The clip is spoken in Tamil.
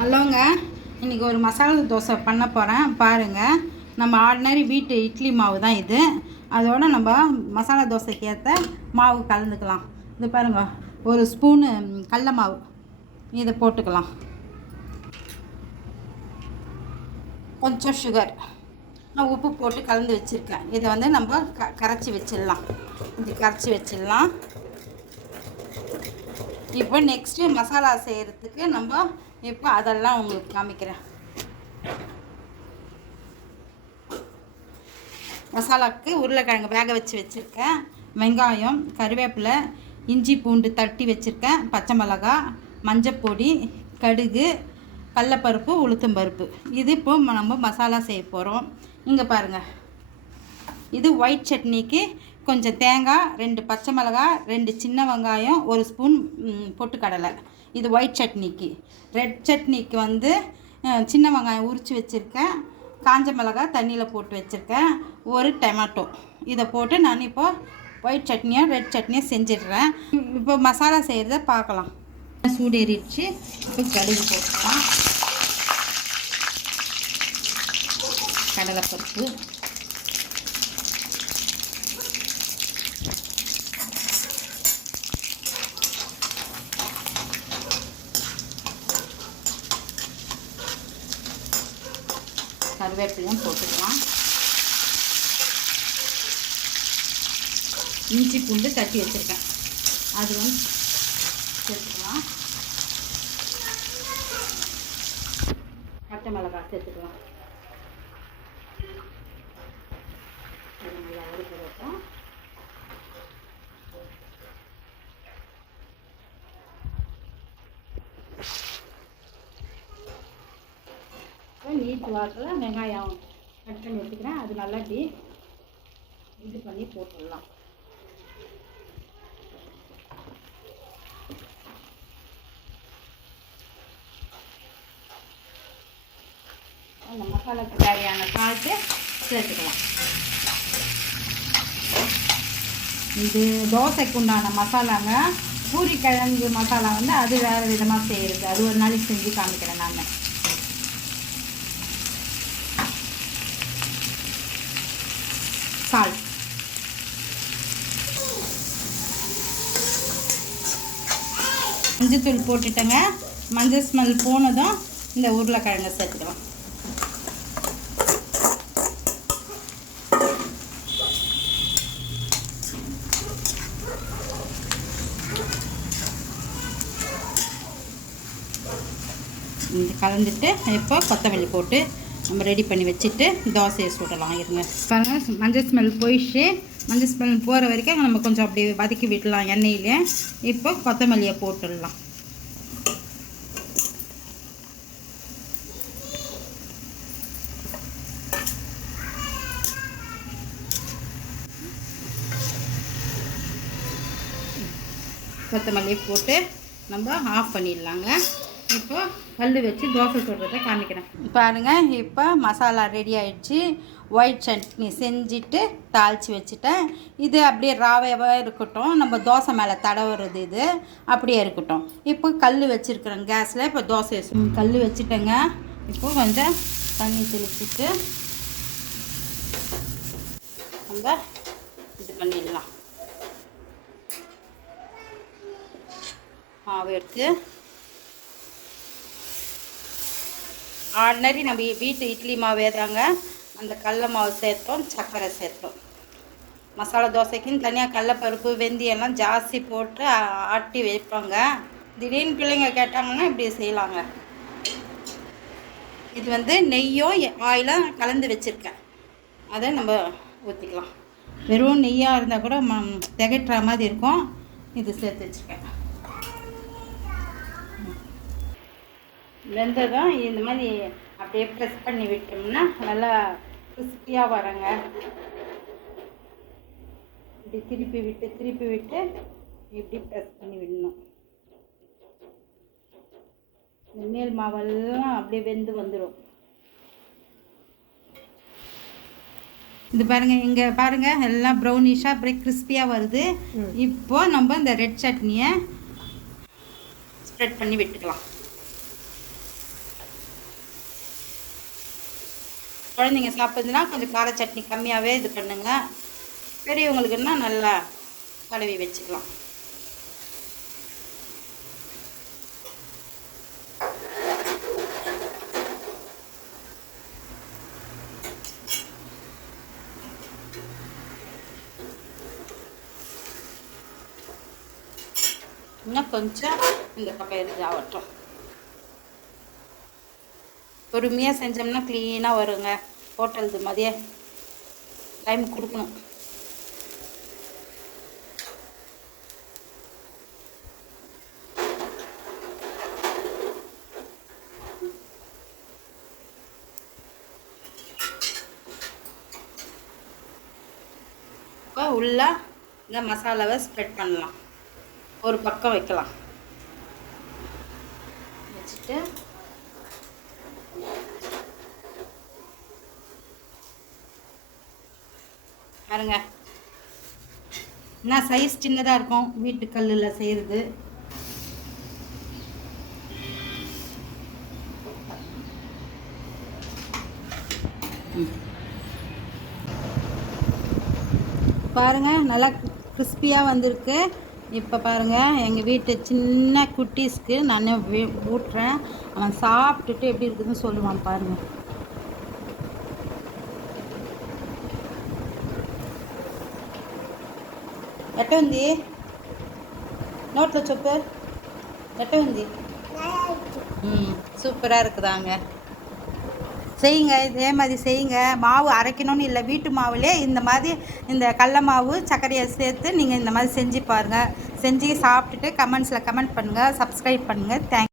ஹலோங்க, இன்றைக்கி ஒரு மசாலா தோசை பண்ண போகிறேன் பாருங்கள். நம்ம ஆர்டினரி வீட்டு இட்லி மாவு தான் இது. அதோடு நம்ம மசாலா தோசைக்கு ஏற்ற மாவு கலந்துக்கலாம். இது பாருங்கள், ஒரு ஸ்பூனு கடல மாவு இதை போட்டுக்கலாம். கொஞ்சம் சுகர், நான் உப்பு போட்டு கலந்து வச்சுருக்கேன். இதை வந்து நம்ம கரைச்சி வச்சிடலாம். இது கரைச்சி வச்சிடலாம். இப்போ நெக்ஸ்ட்டு மசாலா செய்கிறதுக்கு நம்ம இப்போ அதெல்லாம் உங்களுக்கு காமிக்கிறேன். மசாலாவுக்கு உருளைக்கிழங்கு வேக வச்சு வச்சுருக்கேன், வெங்காயம், கருவேப்பிலை, இஞ்சி பூண்டு தட்டி வச்சுருக்கேன், பச்சை மிளகாய், மஞ்சப்பொடி, கடுகு, கடலப்பருப்பு, உளுத்தம்பருப்பு. இது இப்போ நம்ம மசாலா செய்ய போகிறோம். இங்கே பாருங்கள், இது ஒயிட் சட்னிக்கு கொஞ்சம் தேங்காய், 2 பச்சை மிளகாய், 2 சின்ன வெங்காயம், 1 ஸ்பூன் பொட்டுக்கடலை. இது ஒயிட் சட்னிக்கு. ரெட் சட்னிக்கு வந்து சின்ன வெங்காயம் உரித்து வச்சுருக்கேன், காஞ்ச மிளகாய் தண்ணியில் போட்டு வச்சுருக்கேன், 1 டொமேட்டோ. இதை போட்டு நான் இப்போது ஒயிட் சட்னியோ ரெட் சட்னியோ செஞ்சிடுறேன். இப்போ மசாலா செய்கிறத பார்க்கலாம். சூடேறிடுச்சு. இப்போ கடுகு போட்டுக்கலாம், கடலைப்பருப்பு, கருவேப்பிலையும் போட்டுக்கலாம், இஞ்சி பூண்டு தட்டி வச்சுருக்கேன் அது வந்து சேர்த்துக்கலாம், பச்சை மிளகாய் சேர்த்துக்கலாம். அது நல்லா வறுக்கிறோம். நீட் வாக்கில் வெங்காயம் கட் பண்ணி வச்சுக்கிறேன். அது நல்லா இது பண்ணி போட்டுடலாம். அந்த மசாலாக்கு தேவையான காய்ச்சி சேர்த்துக்கலாம். இது தோசைக்கு உண்டான மசாலாங்க. பூரி கிழங்கு மசாலா வந்து அது வேறு விதமாக செய்கிறது. அது ஒரு நாளைக்கு செஞ்சு காமிக்கிறேன் நான். சால்ட், மஞ்சத்தூள் போட்டுட்டேங்க. மஞ்சள் ஸ்மெல் போனதும் இந்த உருளைக்கிழங்கை சேர்த்துக்கலாம். இது கலந்துட்டு இப்போ கொத்தமல்லி போட்டு நம்ம ரெடி பண்ணி வச்சுட்டு தோசையை சுடலாம். இருங்க பாருங்கள், மஞ்சள் ஸ்மெல் போயிடுச்சு. மஞ்சள் ஸ்மெல் போகிற வரைக்கும் நம்ம கொஞ்சம் அப்படி வதக்கி விடலாம் எண்ணெயிலே. இப்போ கொத்தமல்லியை போட்டுடலாம். கொத்தமல்லியை போட்டு நம்ம ஆஃப் பண்ணிடலாங்க. இப்போ கல் வச்சு தோசை சுடுறதை காமிக்கிறேன் பாருங்கள். இப்போ மசாலா ரெடி ஆகிடுச்சு. ஒயிட் சட்னி செஞ்சுட்டு தாளித்து வச்சுட்டேன். இது அப்படியே ராவையாக இருக்கட்டும், நம்ம தோசை மேலே தடவுறது இது அப்படியே இருக்கட்டும். இப்போ கல் வச்சுருக்குறேன் கேஸில். இப்போ தோசை கல் வச்சுட்டேங்க. இப்போ கொஞ்சம் தண்ணி தெளிச்சுட்டு நம்ம இது பண்ணிடலாம். மாவு எடுத்து ஆர்டினரி நம்ம வீட்டு இட்லி மாவு ஏதாங்க, அந்த கடல மாவு சேர்த்தோம், சர்க்கரை சேர்த்தோம். மசாலா தோசைக்குன்னு தனியாக கடலப்பருப்பு வெந்தயம்லாம் ஜாஸ்தி போட்டு ஆட்டி வைப்பாங்க. திடீர்னு பிள்ளைங்க கேட்டாங்கன்னா இப்படி செய்யலாங்க. இது வந்து நெய்யோ ஆயிலும் கலந்து வச்சுருக்கேன், அதை நம்ம ஊற்றிக்கலாம். வெறும் நெய்யாக இருந்தால் கூட திகட்டுற மாதிரி இருக்கும். இது சேர்த்து வச்சுருக்கேன். வெந்ததும் இந்த மாதிரி அப்படியே ப்ரெஸ் பண்ணி விட்டோம்னா நல்லா கிறிஸ்பியாக வரங்க. இப்படி திருப்பி விட்டு இப்படி ப்ரெஸ் பண்ணி விடணும். இந்த மேல் மாவெல்லாம் அப்படியே வெந்து வந்துடும். இது பாருங்கள், இங்கே பாருங்கள், எல்லாம் ப்ரௌனிஷாக அப்படியே கிறிஸ்பியாக வருது. இப்போது நம்ம இந்த ரெட் சட்னியை ஸ்ப்ரெட் பண்ணி விட்டுக்கலாம். குழந்தைங்க சாப்பிட்றதுனா கொஞ்சம் கார சட்னி கம்மியாகவே இது பண்ணுங்கள். பெரியவங்களுக்குன்னா நல்லா கழுவி வச்சுக்கலாம். இன்னும் கொஞ்சம் இந்த பக்கம் இருந்து ஆகட்டும். பொறுமையாக செஞ்சோம்னா க்ளீனாக வருங்க. ஹோட்டலுது மாதிரியே டைம் கொடுக்கணும். இப்போ உள்ள இந்த மசாலாவை ஸ்ப்ரெட் பண்ணலாம். ஒரு பக்கம் வைக்கலாம். வச்சுட்டு பாருங்க, என்ன சைஸ் சின்னதாக இருக்கும் வீட்டு கல்லில் செய்கிறது. பாருங்கள், நல்லா கிறிஸ்பியாக வந்திருக்கு. இப்போ பாருங்கள், எங்கள் வீட்டு சின்ன குட்டீஸ்க்கு நான் ஊட்டுறேன். அவன் சாப்பிட்டுட்டு எப்படி இருக்குதுன்னு சொல்லுவான். பாருங்கள், ఎట్ట ఉంది நோட்டில் சொப்பு எட்ட ఉంది சூப்பராக இருக்குதாங்க. செய்யுங்க, இதே மாதிரி செய்யுங்க. மாவு அரைக்கணும்னு இல்லை, வீட்டு மாவுலே இந்த மாதிரி இந்த கடல மாவு சர்க்கரையை சேர்த்து நீங்கள் இந்த மாதிரி செஞ்சு பாருங்கள். செஞ்சு சாப்பிட்டுட்டு கமெண்ட்ஸில் கமெண்ட் பண்ணுங்கள். சப்ஸ்கிரைப் பண்ணுங்கள். தேங்க்ஸ்.